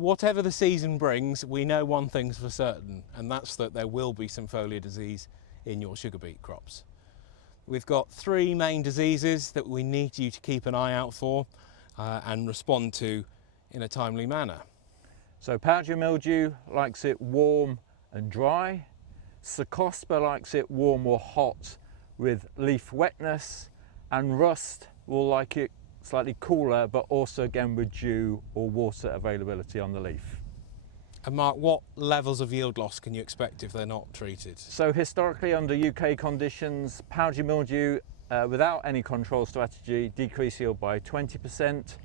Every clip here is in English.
whatever the season brings, we know one thing's for certain, and that's that there will be some foliar disease in your sugar beet crops. We've got three main diseases that we need you to keep an eye out for and respond to in a timely manner. So powdery mildew likes it warm and dry. Cercospora likes it warm or hot with leaf wetness, and rust will like it slightly cooler, but also again with dew or water availability on the leaf. And Mark, what levels of yield loss can you expect if they're not treated? So historically under UK conditions, powdery mildew without any control strategy decrease yield by 20%,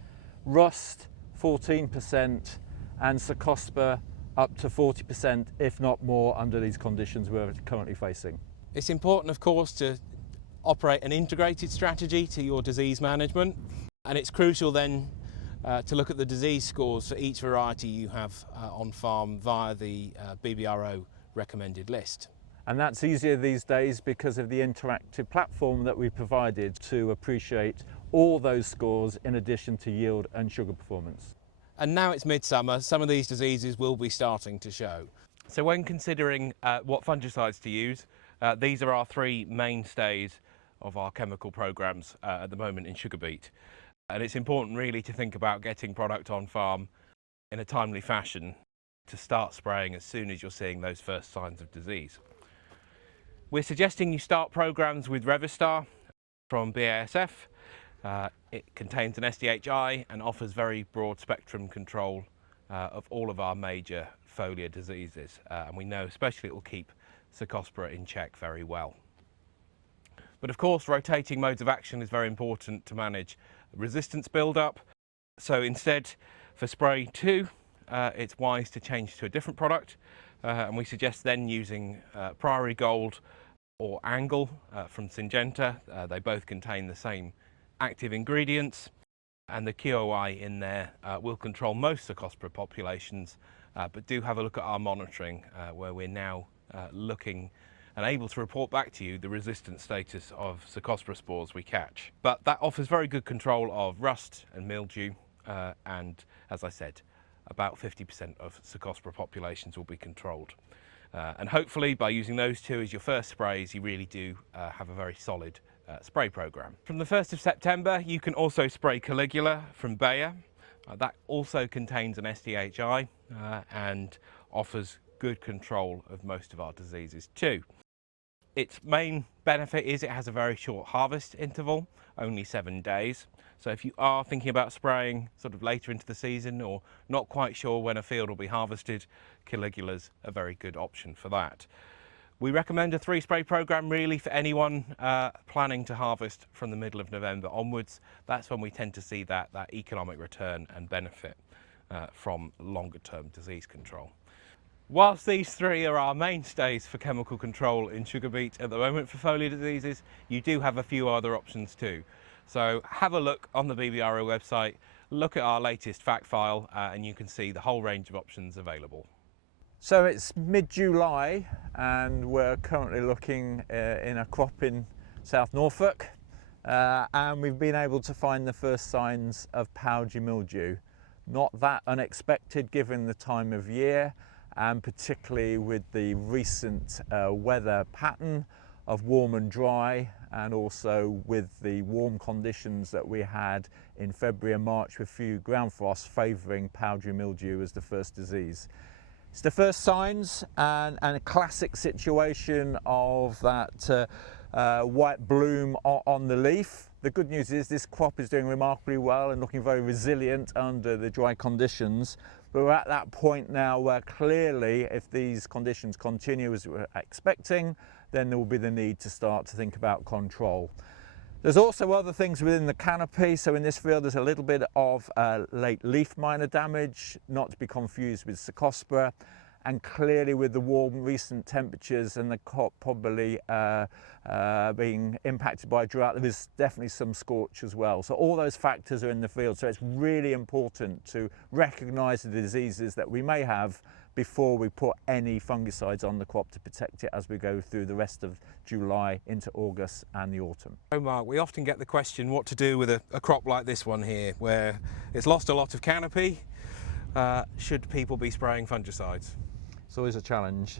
rust 14%, and Cercospora up to 40%, if not more, under these conditions we're currently facing. It's important, of course, to operate an integrated strategy to your disease management, and it's crucial then to look at the disease scores for each variety you have on farm via the BBRO recommended list. And that's easier these days because of the interactive platform that we provided to appreciate all those scores in addition to yield and sugar performance. And now it's midsummer, some of these diseases will be starting to show. So when considering what fungicides to use, these are our three mainstays of our chemical programs at the moment in sugar beet. And it's important really to think about getting product on farm in a timely fashion to start spraying as soon as you're seeing those first signs of disease. We're suggesting you start programs with Revistar from BASF. It contains an SDHI and offers very broad spectrum control of all of our major foliar diseases. And we know especially it will keep Cercospora in check very well. But of course, rotating modes of action is very important to manage resistance build-up. So instead, for spray 2, it's wise to change to a different product. And we suggest then using Priory Gold or Angle from Syngenta. They both contain the same active ingredients, and the QOI in there will control most Cercospora populations, but do have a look at our monitoring where we're now looking and able to report back to you the resistance status of Cercospora spores we catch. But that offers very good control of rust and mildew, and as I said, about 50% of Cercospora populations will be controlled. And hopefully by using those two as your first sprays, you really do have a very solid spray program. From the 1st of September, you can also spray Caligula from Bayer. That also contains an SDHI and offers good control of most of our diseases too. Its main benefit is it has a very short harvest interval, only 7 days. So if you are thinking about spraying sort of later into the season or not quite sure when a field will be harvested, Caligula's a very good option for that. We recommend a 3-spray program really for anyone planning to harvest from the middle of November onwards. That's when we tend to see that economic return and benefit from longer term disease control. Whilst these three are our mainstays for chemical control in sugar beet at the moment for foliar diseases, you do have a few other options too. So have a look on the BBRO website, look at our latest fact file, and you can see the whole range of options available. So it's mid-July and we're currently looking in a crop in South Norfolk, and we've been able to find the first signs of powdery mildew. Not that unexpected given the time of year, and particularly with the recent weather pattern of warm and dry, and also with the warm conditions that we had in February and March with few ground frosts favouring powdery mildew as the first disease. It's the first signs and a classic situation of that white bloom on the leaf. The good news is this crop is doing remarkably well and looking very resilient under the dry conditions. But we're at that point now where clearly if these conditions continue as we're expecting, then there will be the need to start to think about control. There's also other things within the canopy. So in this field there's a little bit of late leaf miner damage, not to be confused with Cercospora. And clearly with the warm recent temperatures and the crop probably being impacted by drought, there is definitely some scorch as well. So all those factors are in the field. So it's really important to recognise the diseases that we may have before we put any fungicides on the crop to protect it as we go through the rest of July into August and the autumn. So Mark, we often get the question what to do with a crop like this one here, where it's lost a lot of canopy. should people be spraying fungicides? It's always a challenge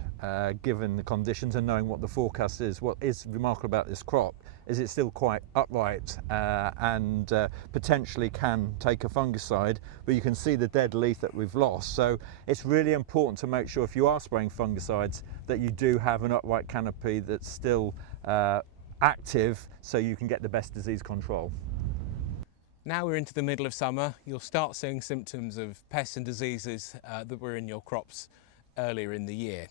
given the conditions and knowing what the forecast is. What is remarkable about this crop is it's still quite upright and potentially can take a fungicide, but you can see the dead leaf that we've lost. So it's really important to make sure if you are spraying fungicides that you do have an upright canopy that's still active so you can get the best disease control. Now we're into the middle of summer, you'll start seeing symptoms of pests and diseases that were in your crops earlier in the year.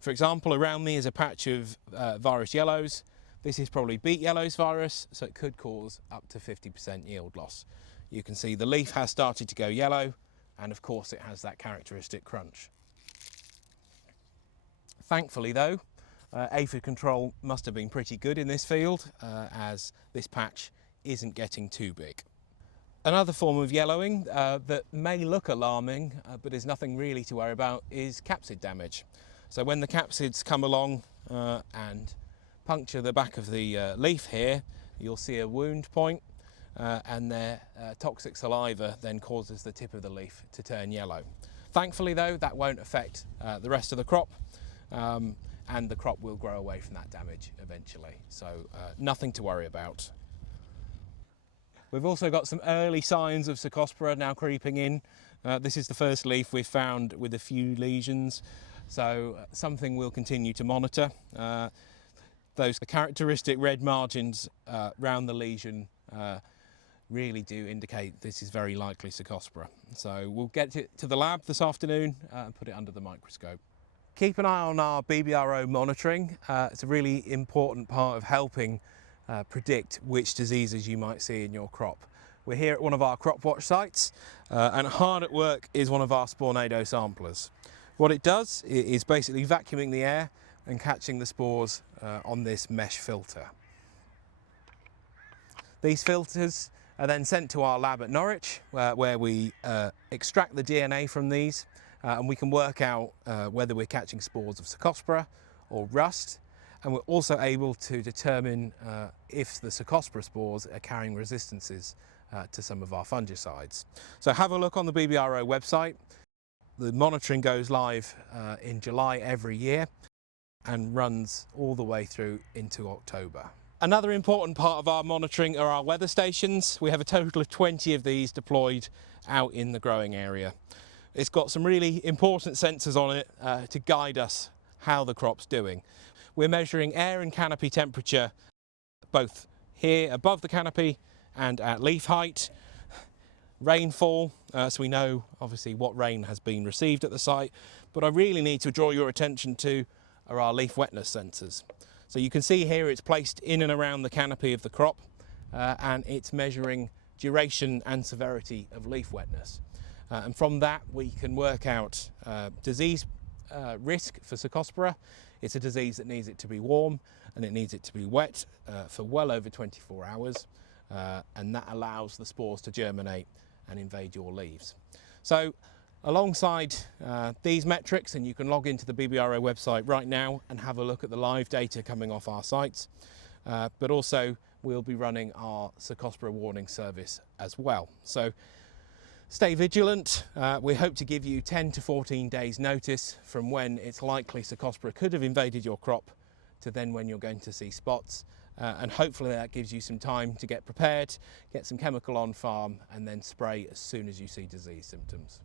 For example, around me is a patch of virus yellows. This is probably beet yellows virus, so it could cause up to 50% yield loss. You can see the leaf has started to go yellow, and of course it has that characteristic crunch. Thankfully though, aphid control must have been pretty good in this field as this patch isn't getting too big. Another form of yellowing that may look alarming but is nothing really to worry about is capsid damage. So when the capsids come along and puncture the back of the leaf here, you'll see a wound point and their toxic saliva then causes the tip of the leaf to turn yellow. Thankfully though, that won't affect the rest of the crop and the crop will grow away from that damage eventually. So nothing to worry about. We've also got some early signs of Cercospora now creeping in. This is the first leaf we've found with a few lesions, so something we'll continue to monitor. Those characteristic red margins around the lesion really do indicate this is very likely Cercospora. So we'll get it to the lab this afternoon and put it under the microscope. Keep an eye on our BBRO monitoring. It's a really important part of helping predict which diseases you might see in your crop. We're here at one of our crop watch sites and hard at work is one of our Spornado samplers. What it does is basically vacuuming the air and catching the spores on this mesh filter. These filters are then sent to our lab at Norwich where we extract the DNA from these and we can work out whether we're catching spores of Cercospora or rust. And we're also able to determine if the Cercospora spores are carrying resistances to some of our fungicides. So have a look on the BBRO website. The monitoring goes live in July every year and runs all the way through into October. Another important part of our monitoring are our weather stations. We have a total of 20 of these deployed out in the growing area. It's got some really important sensors on it to guide us how the crop's doing. We're measuring air and canopy temperature both here above the canopy and at leaf height, rainfall, so we know obviously what rain has been received at the site, but I really need to draw your attention to are our leaf wetness sensors. So you can see here it's placed in and around the canopy of the crop and it's measuring duration and severity of leaf wetness. And from that we can work out disease risk for Cercospora. It's a disease that needs it to be warm and it needs it to be wet for well over 24 hours and that allows the spores to germinate and invade your leaves. So alongside these metrics, and you can log into the BBRO website right now and have a look at the live data coming off our sites, but also we'll be running our Cercospora warning service as well. So stay vigilant. We hope to give you 10 to 14 days notice from when it's likely Cercospora could have invaded your crop to then when you're going to see spots. And hopefully that gives you some time to get prepared, get some chemical on farm and then spray as soon as you see disease symptoms.